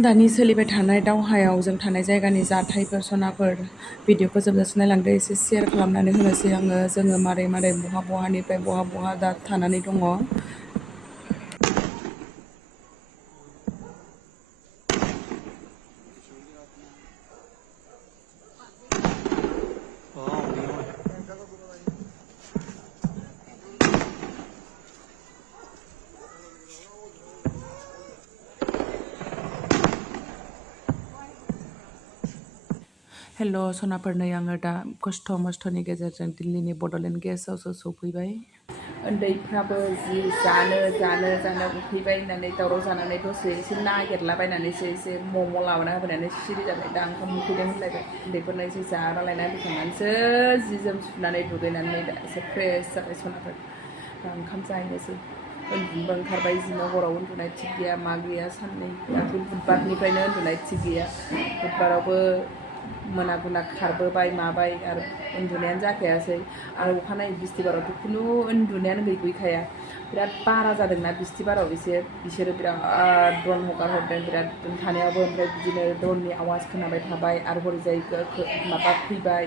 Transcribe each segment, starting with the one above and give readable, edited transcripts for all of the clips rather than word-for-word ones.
दानि सोलिबाय थानाय दावहायाव जों थानाय जायगानि जाथायफोर सनाफोर भिडिअखौ जोबजासे नायलांदो एसे शेयार खालामनानै होनोसै आङो जोङो मारै मारै बहानिफ्राय बहा दा थानानै दङ। हेल' सनाफोर नै आङो दा खस्थ' मस्थ'नि गेजेरजों दिल्लीनि बड'लेण्ड गेस्ट हाउसआव सौफैबाय। उन्दैफ्राबो जि जानो उखैबाय होननानै दावराव जानानै दसे एसे नागिरलाबायनानैसो एसे मम' लाबोना होफैनानै सिरि जाबाय। दा ओंखाम उखैदों होनलायबाय उन्दैफोरनो एसे जालायनानै फैखांनानैसो जि जोम सुनानै दुगैनानै दा एसे फ्रेस जाबाय सनाफोर। दा ओंखाम जाहैनोसै। उन्दुनोबो ओंखारबाय जिनो हराव उन्दुनाय थिग गैया मा गैया साननै दाख्लै बुधबारनिफ्रायनो उन्दुनाय थिग गैया। बुधबारावबो मोना गुना खारबोबाय माबाय आरो उन्दुनायानो जाखायासै आरो अखानायै बिस्थिबारावथ' खुनु उन्दुनायानो गैखाया। बिराद बारा जादोंना बिस्थिबाराव बिसोरो बिराद द्रन हगार हरदों बिराद थानायावबो ओमफ्राय बिदिनो द्रननि आवाज खोनाबाय थाबाय आरो हरैजाय माबा फैबाय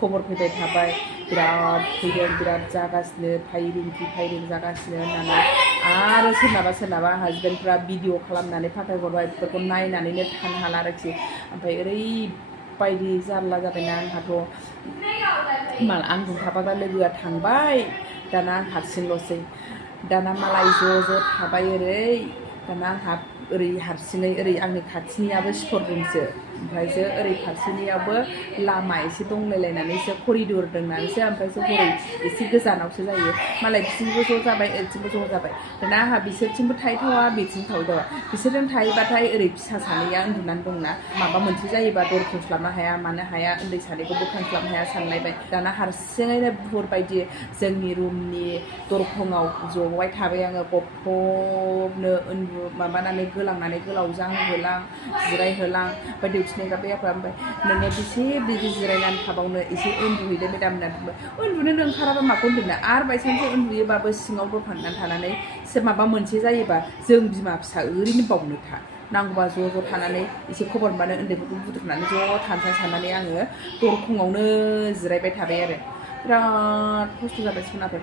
खबर फैबाय थाबाय बिराद फैदों बिराद जागासिनो फायरिं जागासिनो होननानै आरो सोरनाबा हासबेन्डफ्रा भिडिअ खालामनानै फाथायहरबाय बेफोरखौ नायनानैनो थानो हाला आरोखि। ओमफ्राय ओरैबायदि जारला जाबायना आंहाथ' आंजों थाफाग्रा लोगोआ थांबाय दाना आं हारसिंल'सै। दाना मालाय ज' थाबाय ओरै दाना आंहा ओरै हारसिङै ओरै आंनि खाथिनियाबो स्टर रुमसो ओमफ्रायसो ओरै फारसेनियावबो लामा एसे दंलायलायनानैसो करिडर दंनानैसो ओमफ्रायसो हरै एसे गोजानावसो जायो। मालाय बिथिंबो ज' जाबाय ओरैथिंबो ज' जाबाय दाना आंहा बिसोरथिंबो थाहैथावा बिथिं थाहैथावा बिसोरजों थाहैबाथाय ओरै फिसा सानैया उन्दुनानै दंना माबा मोनसे जायोबा दर खेवस्लाबनो हाया मानो हाया उन्दै सानैखौ बोखांस्लाबनो हाया सानलायबाय। दाना हारसिङैनो बेफोरबायदि जोंनि रुमनि दरखङाव जबाय थाबाय आङो गबनो माबानानै गोलांनानै गोलाव जाहोहोलां जिरायहोलां ओमफ्राय दिउटिनिफ्राय फैयाफ्रा ओमफ्राय नोङो बेसे बिदि जिरायनानै थाबावनो एसे उन्दुहैदो मेदाम होननानै बुंबाय। उन्दुनोनो ओंखाराबा माखौ उन्दुनो आरो बायसान्स उन्दुयोबाबो सिङाव दर फांनानै थानानै माबा मोनसे जायोबा जों बिमा फिसा ओरैनो बावनो था नांगौबा ज' थानानै एसे खबर मोनबानो उन्दैफोरखौ बुद्रुनानै ज' थानोसै साननानै आङो दरखङावनो जिरायबाय थाबाय आरो बिराद खस्थ' जाबाय सनाफोर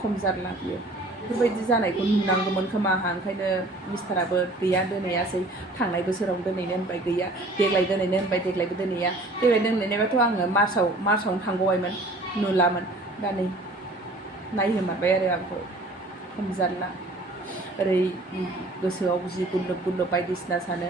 खम जारला बियो। बेफोरबायदि जानायखौ नुनांगौमोन खोमा आंहा ओंखायनो मिस्टाराबो गैया दोनहैयासै। थांनाय बोसोरावनो दोनहैनो होनबाय गैया देग्लाय दोनहैनो होनबाय देग्लायबो दोनहैया। देग्लाय दोनहैनायबाथ' आङो मार्चआवनो थांगौबायमोन नुलामोन दा नै नायहोमारबाय आरो आंखौ खम जारला। ओरै गोसोआव जि गुरलोब बायदिसिना सानो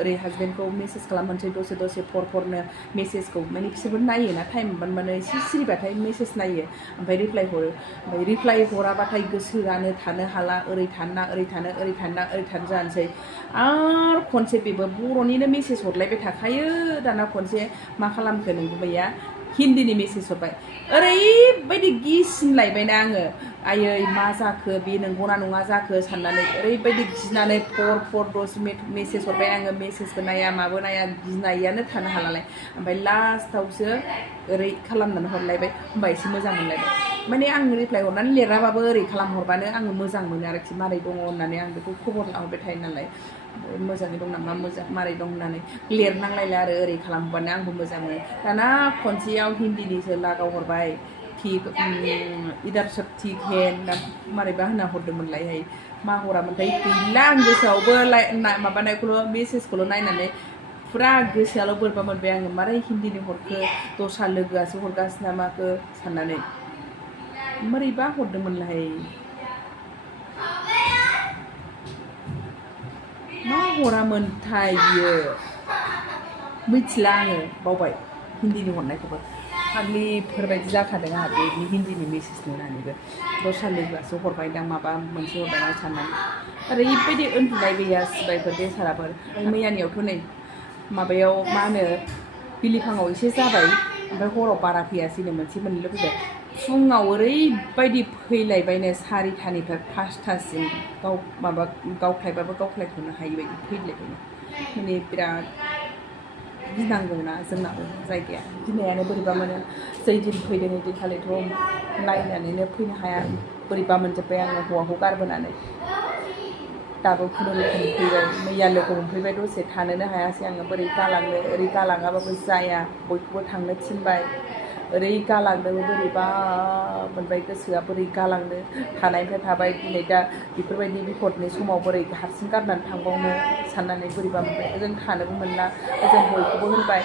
ओरै हासबेन्डखौ मेसेज खालामहरसै दसे फरनो मेसेजखौ माने बिसोरबो नायोना टाइम मोनबानो एसे सिरिबाथाय मेसेज नायो ओमफ्राय रिप्लाय हरो ओमफ्राय रिप्लाय हराबाथाय गोसोआनो थानो हाला ओरै थानो जानोसै। आरो खनसे बेबो बर'निनो मेसेज हरलायबाय थाखायो दाना खनसे मा खालामखो नों गुबैया हिन्दीनि मेसेज हरबाय ओरैबायदि गिसिनलायबायना आङो आयै मा जाखो बे नंगौना नङा जाखो साननानै ओरैबायदि गिनानै फर दस मेसेज हरबाय आङो मेसेजबो नाया माबो नाया गिनायानो थानो हालालाय ओमफ्राय लास्टावसो ओरै खालामनानै हरलायबाय होमबा एसे मोजां मोनलायबाय। माने आं रिप्लाय हरनानै लिराबाबो ओरै खालामहरबानो आङो मोजां मोनो आरोखि मारै दङ होननानै आं बेखौ खबर लाहरबाय थायो नालाय मोजाङै दं नामा मारै दं होननानै लिरनांलायला आरो ओरै खालामहरबानो आंबो मोजां मोनो। दाना खनसेयाव हिन्दीनिसो लागाव हरबाय इधर सब ठीक है मारैबा होनना हरदोंमोनलायहाय मा हरामोनथाय गैला आं गोसोआवबो माबानायखौल' मेसेजखौल' नायनानै फुरा गोसोआल' बोरैबा मोनबाय आङो मारै हिन्दीनि हरखो दस्रा लोगोआसो हरगासिनो नामाखो साननानै मारैबा हरदोंमोनलाय मा हरामोनथाय बियो मिथिला आङो बावबाय हिन्दीनि हरनायखौबो फाग्लिफोरबायदि जाखादों आंहा बे हिन्दीनि मेसेज नुनानैबो दस्रा लोगोआसो हरबायदां माबा मोनसे हरबायदां साननानै ओरैबायदि उन्दुनाय गैया सिबायफोर बेसाराफोर मैयानियावथ' नै माबायाव मा होनो बिलिफाङाव एसे जाबाय ओमफ्राय हराव बारा फैयासैनो मोनसे मोननैल' फैबाय। फुङाव ओरैबायदि फैलायबायनो 4थानिफ्राय 5थासिम गावख्लायबाबो गावख्लायख'नो हायि बायदि फैलायबायनो माने बिराद गिनांगौना जोंनाबो जायगाया गिनायानो बोरैबा मोनो जै दिन फैदों ओइदिनखालिथ' नायनानैनो फैनो हाया बोरैबा मोनजोब्बाय आङो हौवाखौ गारबोनानै दाबो खुनुरुखुम फैबाय मैया लोगो मोनफैबाय दसे थानोनो हायासै आङो बोरै गालांनो ओरै गालाङाबाबो जाया बयखौबो थांनो थिनबाय ओरै गालांनोबो बोरैबा मोनबाय गोसोआ बोरै गालांनो थानायनिफ्राय थाबाय दिनै दा बेफोरबायदि बिपदनि समाव बोरै हारसिं गारनानै थांबावनो साननानै बोरैबा मोनबाय ओजों थानोबो मोनला ओजों बयखौबो होनबाय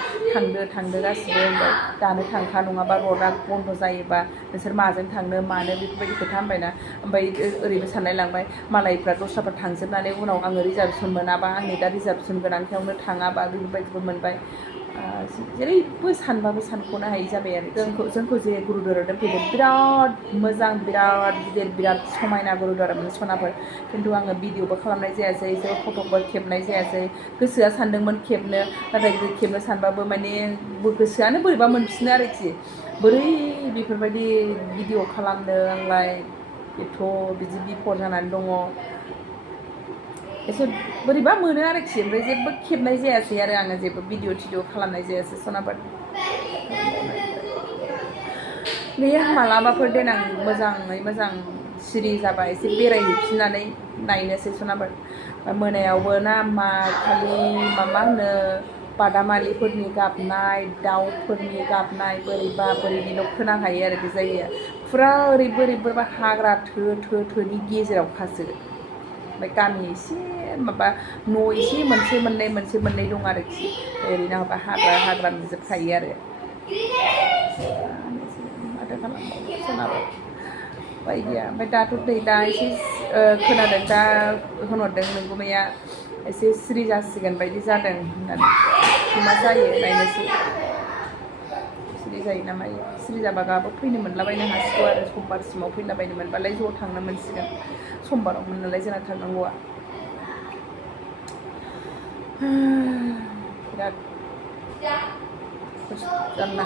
थांदो गासिबो होनबाय दानो थांखा नङाबा रडआ बन्द' जायोबा नोंसोर माजों थांनो मानो बेफोरबायदि खोथा होनबायना ओमफ्राय ओरैबो साननाय लांबाय मालायफ्रा दस्राफ्रा थांजोबनानै उनाव आङो रिजार्भेसन मोनाबा आंनि दा रिजार्भेसन गोनांखायावनो थाङाबा बेफोरबायदिबो मोनबाय जेरैबो सानबाबो सानख'नो हायि जाबाय आरो जोंखौ जे गुरुद्वारायाव दोनफैदों बिराद मोजां बिराद गिदिर बिराद समायना गुरुद्वारामोन सनाफोर खिन्थु आङो भिडिअबो खालामनाय जायासै जेबो फट'बो खेबनाय जायासै गोसोआ सानदोंमोन खेबनो नाथाय खेबनो सानबाबो माने गोसोआनो बोरैबा मोनफिनो आरोखि बोरै बेफोरबायदि भिडिअ खालामनो आंलाय एथ' बिदि बिपद जानानै दङ एसे बोरैबा मोनो आरोखि ओमफ्राय जेबो खेबनाय जायासै आरो आङो जेबो भिडिअ थिडिअ खालामनाय जायासै सनाफोर बेयो मालाबाफोर देनां मोजाङै मोजां सिरि जाबा एसे बेरायहैफिननानै नायनोसै सनाफोर मोनायावबो ना मा खालि मा होनो बादामालिफोरनि गाबनाय दाउफोरनि गाबनाय बोरैबिल' खोनाखायो आरो बे जायगाया फुरा बोरैबा हाग्रा थोनि गेजेरावखासो ओमफ्राय गामि एसे माबा न' एसे मोनसे मोननै दं आरोखि ओरैनो माबा हाग्रा नुजोबखायो आरो माथो खालामबावनो सोनाबाय बायदिया ओमफ्राय दाथ' दा एसे खोनादों दा होनहरदों नोंगुमैया एसे सिरि जासिगोन बायदि जादों होननानै मा जायो नायनोसै सिरि जायो ना मायो सिरि जाबा गाबो फैनो मोनलाबायनो हासिगौ आरो समबारसिमाव फैलाबायनो मोनबालाय ज' थांनो मोनसिगोन समबारावमोन नालाय जोंना थांनांगौआ बिराद जानना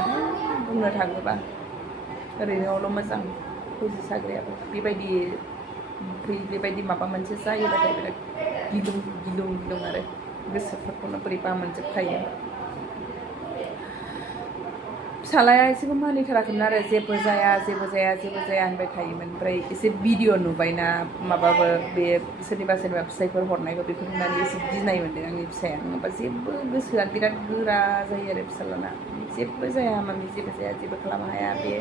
बुंनो थाङोबा ओरैनोआवल' मोजां फुजिसाग्रायाबो बेबायदि माबा मोनसे जायोबाथाय बिराद गिलुं आरो गोसोफोरखौनो बोरैबा मोनजोबखायो फिसालाया एसेबो मानिथाराखैमोन आरो जेबो जाया होनबाय थायोमोन ओमफ्राय एसे भिडिअ नुबायना माबाबो बे सोरनिबा फिसाइफोर हरनायखौ बेखौ नुनानै एसे गिनाय मोन्दों आंनि फिसाया नङाबा जेबो गोसोआ बिराद गोरा जायो आरो फिसालाना जेबो जाया मामि जेबो जाया जेबो खालामनो हाया बे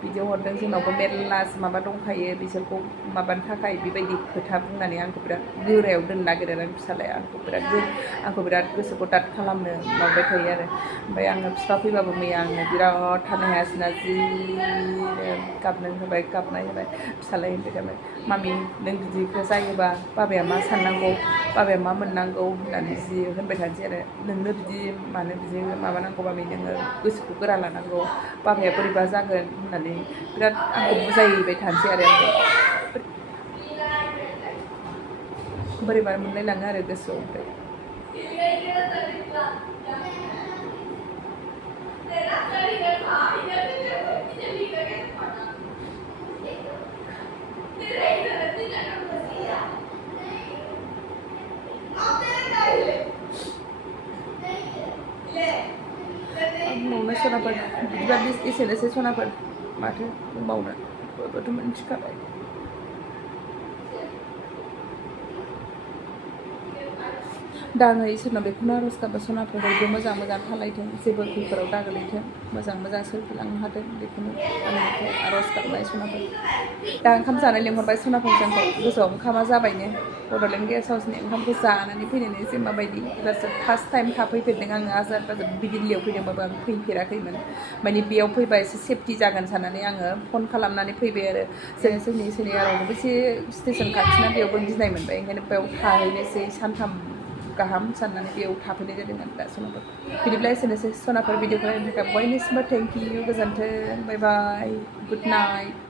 भिडिअ हरदों जोंनावबो मेरला माबा दंखायो बिसोरखौ माबानो थाखाय बेबायदि खोथा बुंनानै आंखौ बिराद गोरायाव दोननो नागिरो आरो फिसालाया आंखौ बिराद गोसोखौ दाद खालामनो माबाबाय थायो आरो ओमफ्राय आङो बिफा फैबाबो मैया आङो बिराद थानो हायासैना जि गाबनाय होबाय फिसालाया होनबाय थाबाय मामि नों बिदिखौ जायोबा बाबाया मा साननांगौ बाबाया मा मोननांगौ होननानै जि होनबाय थानोसै आरो नोंनो मानो बिदि माबानांगौ मामि नोङो गोसोखौ गोरा लानांगौ बाबाया बोरैबा जागोन होननानै बिराद आंखौ बुजायबाय थानोसै आरो बोरैबा मोनलाय लाङो आरो गोसोआव ओमफ्राय बुंबावनो सनाफोर बिदिबा एसेनोसै सनाफोर माथो बुंबावनो बयबोथ' मिथिखाबाय दा आङो इसोरनाव बेखौनो आर'ज गाबो सनाफोर बयबो मोजां थालायथों जेबो खैफोदाव दागोलैथों मोजां सोलिलांनो हाथों बेखौनो आंनिफ्राय आर'ज गाबनाय सनाफोर दा ओंखाम जानाय लेंहरबाय सनाफोर जोंखौ गोजौआव ओंखामा जाबायनो बड'लेण्ड गेस्ट हाउसनि ओंखामखौ जानानै फैनानै एसे माबायदि फार्स्ट टाइम थाफैफेरदों आङो आजार बिदिल्लीयाव फैदोंबाबो आं फैफेराखैमोन माने बेयाव फैबा एसे सेफटि जागोन साननानै आङो फन खालामनानै फैबाय आरो जोंनि आरावबो एसे स्टेसन खाथिना बेयावबो गिनाय मोनबाय ओंखायनो बेयाव थाहैनोसै सानथाम गाहाम साननानै बेयाव थाफैनाय जादोंमोन दा सनाफोर बिदिब्ला एसेनोसै सनाफोर भिडिअखौ नायनो थाखाय बयनिसिमबो थेंक इउ गोजोन्थों बाय बाय गुड नाइट